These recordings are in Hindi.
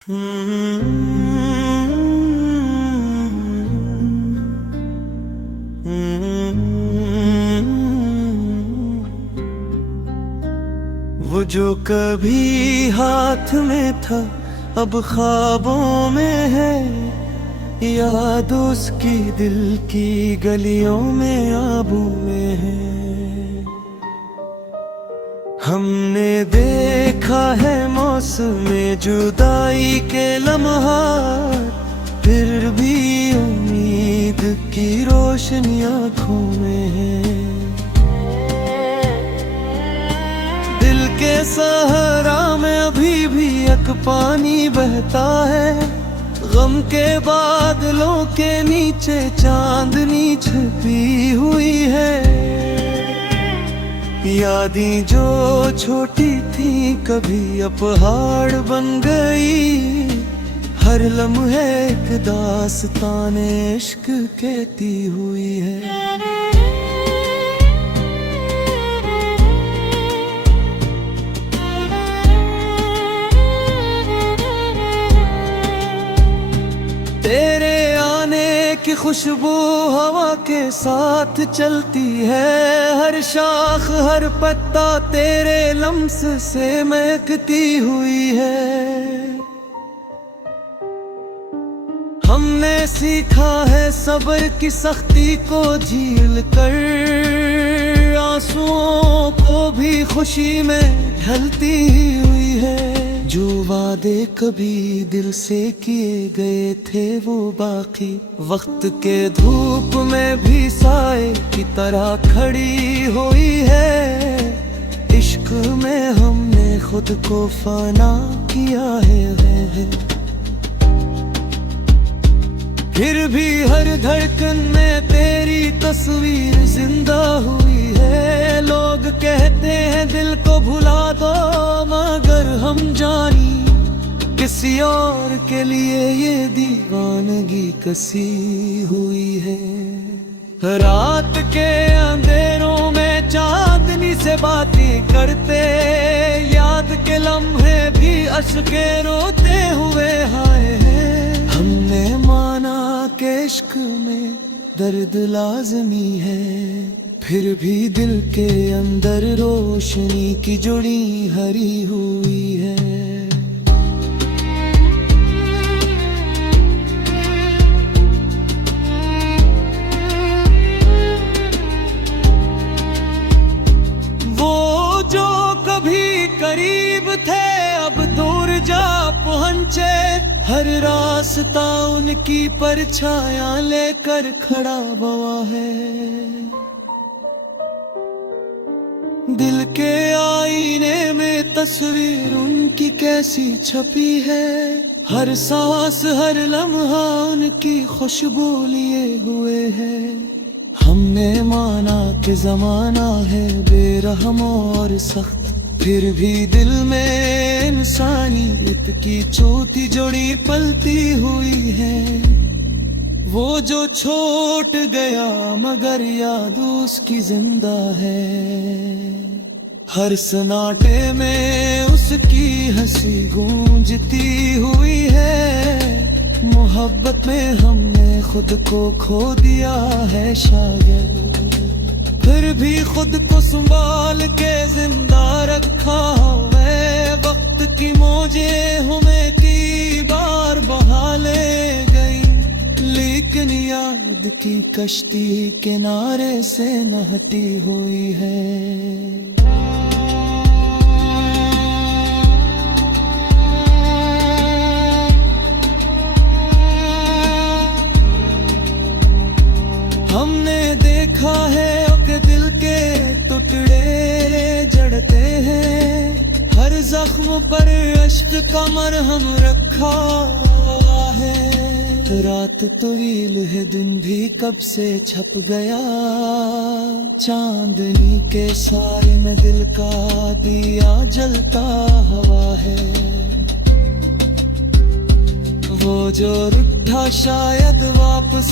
वो जो कभी हाथ में था अब ख्वाबों में है, याद उसकी दिल की गलियों में आबू में है। हमने देखा है मौसमे जुदाई के लम्हात, फिर भी उम्मीद की रोशनी आँखों में है। दिल के सहारा में अभी भी एक पानी बहता है, गम के बादलों के नीचे चांदनी छिपी हुई है। यादें जो छोटी थी कभी अब पहाड़ बन गई, हर लम्हे एक दास्तान इश्क कहती हुई है। तेरे आने की खुशबू हवा के साथ चलती है, हर शाख हर पत्ता तेरे लम्स से महकती हुई है। हमने सीखा है सब्र की सख्ती को झील कर, आंसुओं को भी खुशी में ढलती हुई है। जो वादे कभी दिल से किए गए थे वो बाकी वक्त के धूप में भी साए की तरह खड़ी हुई है। इश्क में हमने खुद को फना किया है, फिर भी हर धड़कन में तेरी तस्वीर जिंदा हुई है। लोग कहते हैं दिल को भुला दो, मगर हम जानी किसी और के लिए ये दीवानगी कसी हुई है। रात के अंधेरों में चांदनी से बातें करते, याद के लम्हे भी अश्के रोते हुए आए हैं। हमने माना कि इश्क में दर्द लाज़मी है, फिर भी दिल के अंदर रोशनी की जुड़ी हरी हुई है। वो जो कभी करीब थे अब दूर जा पहुंचे, हर रास्ता उनकी परछाया लेकर खड़ा हुआ है। दिल के आईने में तस्वीर उनकी कैसी छपी है, हर सांस हर लम्हा उनकी खुशबू लिए हुए है। हमने माना कि जमाना है बेरहम और सख्त, फिर भी दिल में इंसानियत की छोटी जोड़ी पलती हुई है। वो जो छोट गया मगर याद उसकी जिंदा है, हर सन्नाटे में उसकी हंसी गूंजती हुई है। मोहब्बत में हमने खुद को खो दिया है शायद, फिर भी खुद को संभाल के जिंदा रखा है। वक्त की मौजें हमें की बार बहा ले गई, लेकिन याद की कश्ती किनारे से नहती हुई है। हमने देखा है कि दिल के टुकड़े जड़ते हैं, हर जख्म पर अश्क का मरहम रखा है। रात तवील है दिन भी कब से छप गया, चांदनी के सारे में दिल का दिया जलता हुआ है। वो जो रूठा शायद वापस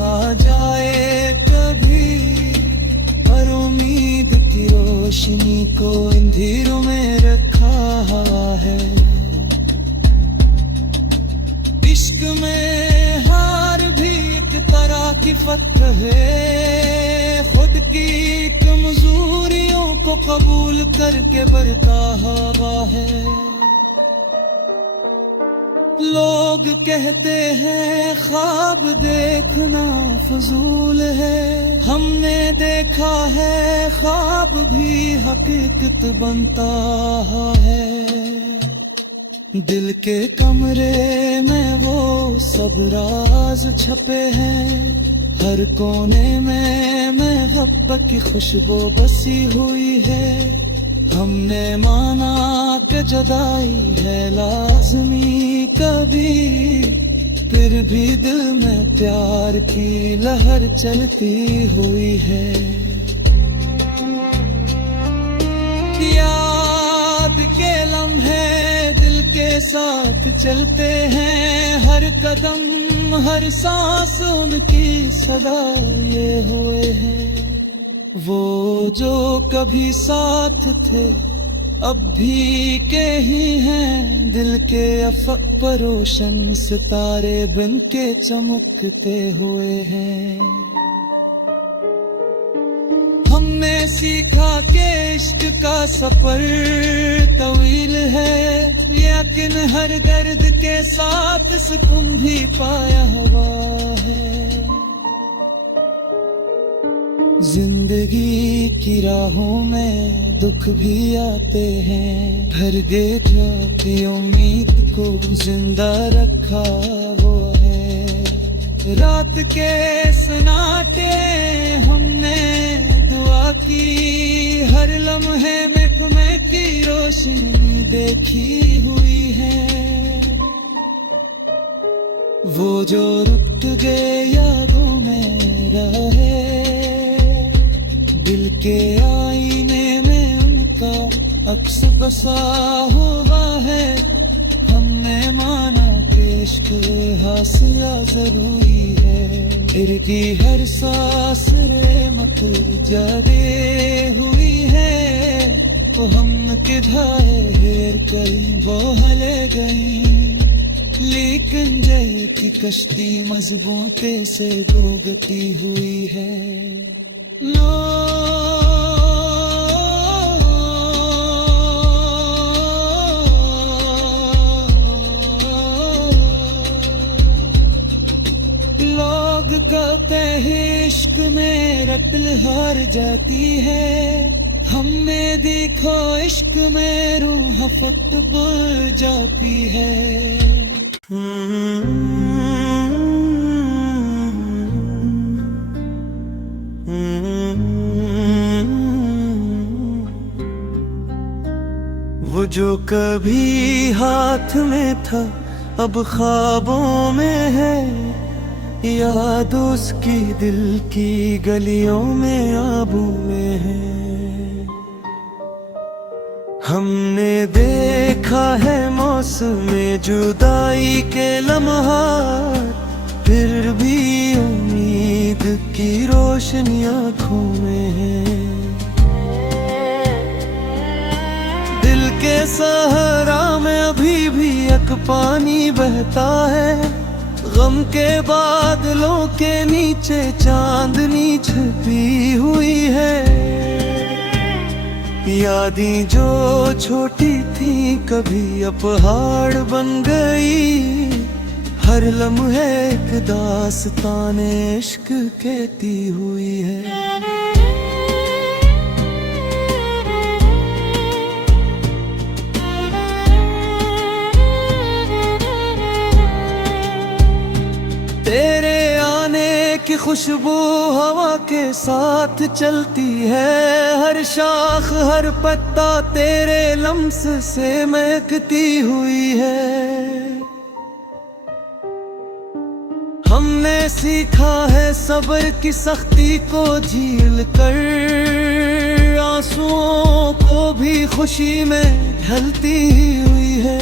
आ जाए कभी, पर उम्मीद की रोशनी को अंधेरों में रखा है। आफत है, खुद की कमजोरियों को कबूल करके बढ़ता हवा है। लोग कहते हैं ख्वाब देखना फजूल है, हमने देखा है ख्वाब भी हकीकत बनता है। दिल के कमरे में वो सब राज छपे हैं, हर कोने में मोहब्बत की खुशबू बसी हुई है। हमने माना कि जुदाई है लाज़मी कभी, फिर भी दिल में प्यार की लहर चलती हुई है। याद के लम्हे दिल के साथ चलते हैं, हर कदम हर सांस उनकी सदा ये हुए हैं। वो जो कभी साथ थे अब भी के ही हैं, दिल के अफक पर रोशन सितारे बन के चमकते हुए हैं। हमने सीखा कि इश्क का सफर तवील है, लेकिन हर दर्द के साथ सुकून भी पाया हुआ है। जिंदगी की राहों में दुख भी आते हैं, हरगिज़ की उम्मीद को जिंदा रखा वो है। रात के सन्नाटे हमने दुआ की, हर लम्हे में खुमे की रोशनी देखी हुई है। वो जो रुक गए यादों में रहे, दिल के आईने में उनका अक्स बसा हुआ है। हमने माना कि इश्क हासिया जरूरी है, फिर की हर सांस रहमत जागे हुई है। तो हम किधाए हेर कई वो हले गई, लेकिन जय की कश्ती मजबूती से दो गति हुई है। लोग कहते हैं इश्क में रटल हार जाती है, हमने देखो इश्क में रूह फट बुल जाती है। वो जो कभी हाथ में था अब ख्वाबों में है, याद उसकी दिल की गलियों में आबू में है। हमने देखा है मौसम जुदाई के लम्हात, फिर भी उम्मीद की रोशनी आँखों में है। दिल के सहारा में अभी भी एक पानी बहता है, गम के बादलों के नीचे चांदनी छिपी हुई है। यादें जो छोटी थी कभी अब पहाड़ बन गई, हर लम्हे एक दास्तान इश्क कहती हुई है। तेरे आने की खुशबू हवा के साथ चलती है, हर शाख हर पत्ता तेरे लम्स से महकती हुई है। हमने सीखा है सब्र की सख्ती को झील कर, आंसुओं को भी खुशी में ढलती हुई है।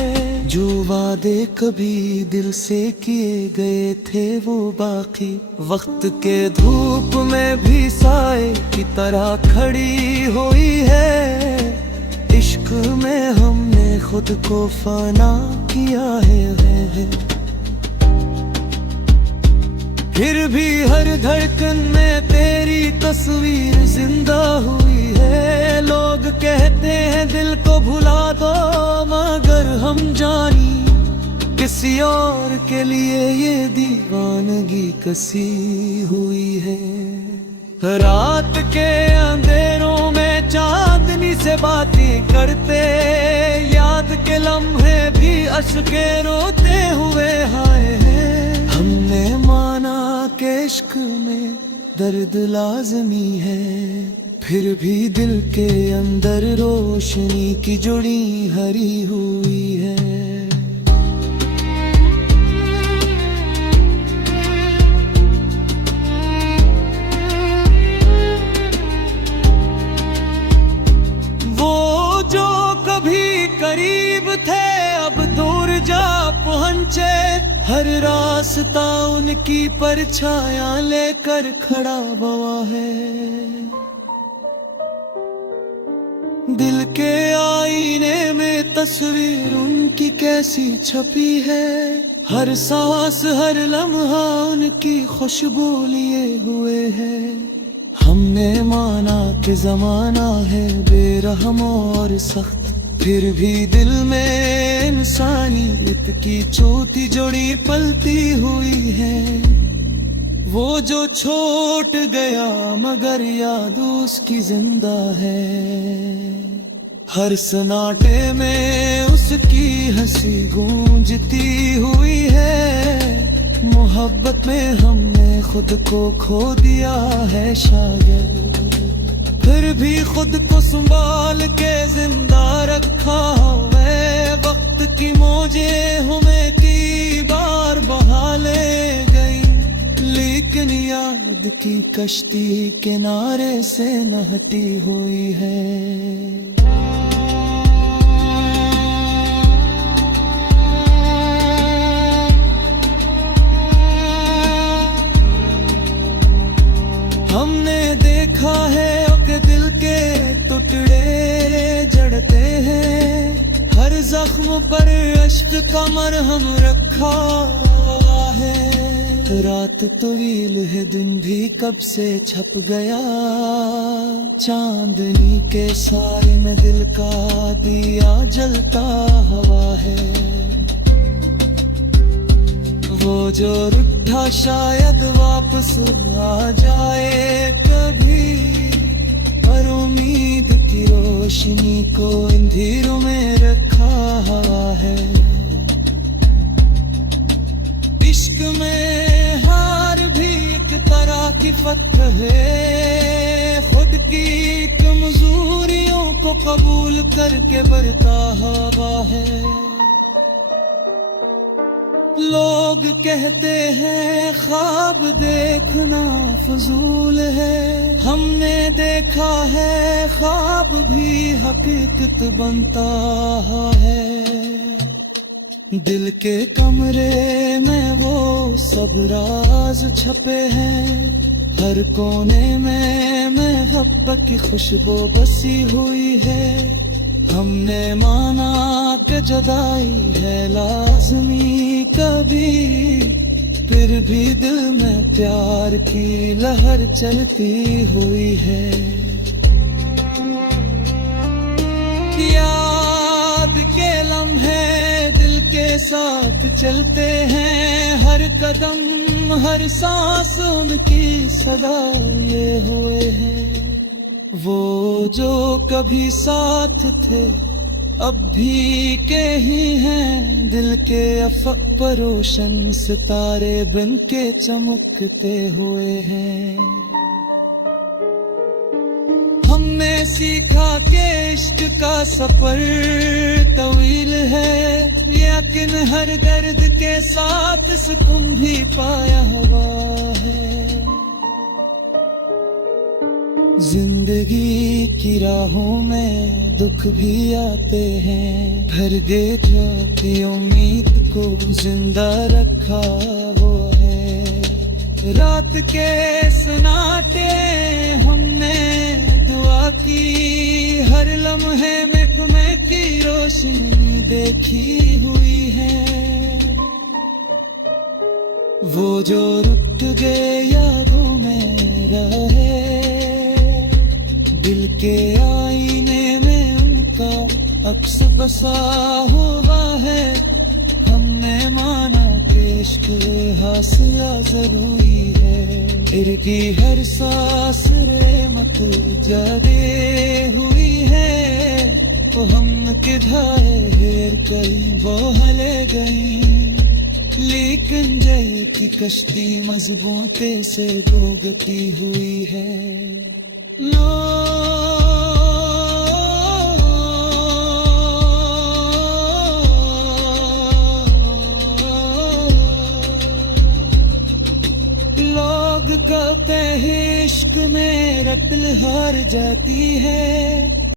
जो वादे कभी दिल से किए गए थे वो बाकी वक्त के धूप में भी साए की तरह खड़ी हुई है। इश्क में हमने खुद को फना किया है, फिर भी हर धड़कन में तेरी तस्वीर जिंदा हुई है। लोग कहते हैं दिल को भुला दो, मगर हम जानी किसी और के लिए ये दीवानगी कसी हुई है। रात के अंधेरों में चांदनी से बातें करते, याद के लम्हे भी अश्के रोते हुए आए हैं। हमने माना कि इश्क में दर्द लाज़मी है, फिर भी दिल के अंदर रोशनी की जुड़ी हरी हुई है। करीब थे अब दूर जा पहुंचे, हर रास्ता उनकी परछाया लेकर खड़ा हुआ है। दिल के आईने में तस्वीर उनकी कैसी छपी है, हर सांस हर लम्हा उनकी खुशबू लिए हुए है। हमने माना कि जमाना है बेरहम और सख्त, फिर भी दिल में इंसानियत की छोटी जोड़ी पलती हुई है। वो जो छोट गया मगर याद उसकी जिंदा है, हर सन्नाटे में उसकी हंसी गूंजती हुई है। मोहब्बत में हमने खुद को खो दिया है शायद, फिर भी खुद को संभाल के जिंदा रखा है। वक्त की मौजें हमें की बार बहा ले गई, लेकिन याद की कश्ती किनारे से न हटी हुई है। हमने देखा है कि दिल के टुकड़े जड़ते हैं, हर जख्म पर अश्क का मरहम रखा है। रात तवील है दिन भी कब से छप गया, चांदनी के साए में दिल का दिया जलता हुआ है। वो जो रूठा शायद वापस आ जाए कभी, पर उम्मीद की रोशनी को अंधेरों में रखा है। इश्क में हार भी एक तरह की फतह है, खुद की कमजोरियों को कबूल करके बढ़ता हुआ है। लोग कहते हैं ख्वाब देखना फजूल है, हमने देखा है ख्वाब भी हकीकत बनता है। दिल के कमरे में वो सब राज छपे हैं, हर कोने में मोहब्बत की खुशबू बसी हुई है। हमने माना कि जुदाई है लाज़मी कभी, फिर भी दिल में प्यार की लहर चलती हुई है। याद के लम्हे दिल के साथ चलते हैं, हर कदम हर सांस उनकी सदा ये हुए हैं। वो जो कभी साथ थे अब भी के ही हैं, दिल के अफक पर रोशन सितारे बन के चमकते हुए हैं। हमने सीखा कि इश्क का सफर तवील है, लेकिन हर दर्द के साथ सुकून भी पाया हुआ है। जिंदगी की राहों में दुख भी आते हैं, भर दे जाती उम्मीद को जिंदा रखा वो है। रात के सन्नाटे हमने दुआ की, हर लम्हे में खुमे की रोशनी देखी हुई है। वो जो रुक गए यादों में रहे, दिल के आईने में उनका अक्स बसा हुआ है। हमने माना कि इश्क हासिया जरूरी है, इरकी हर सांस रहमत जादे हुई है। तो हम किधारे हेर कई वो हले गई, लेकिन जय की कश्ती मजबूते से गोगती हुई है। लोग कहते हैं इश्क में रत्ल हार जाती है,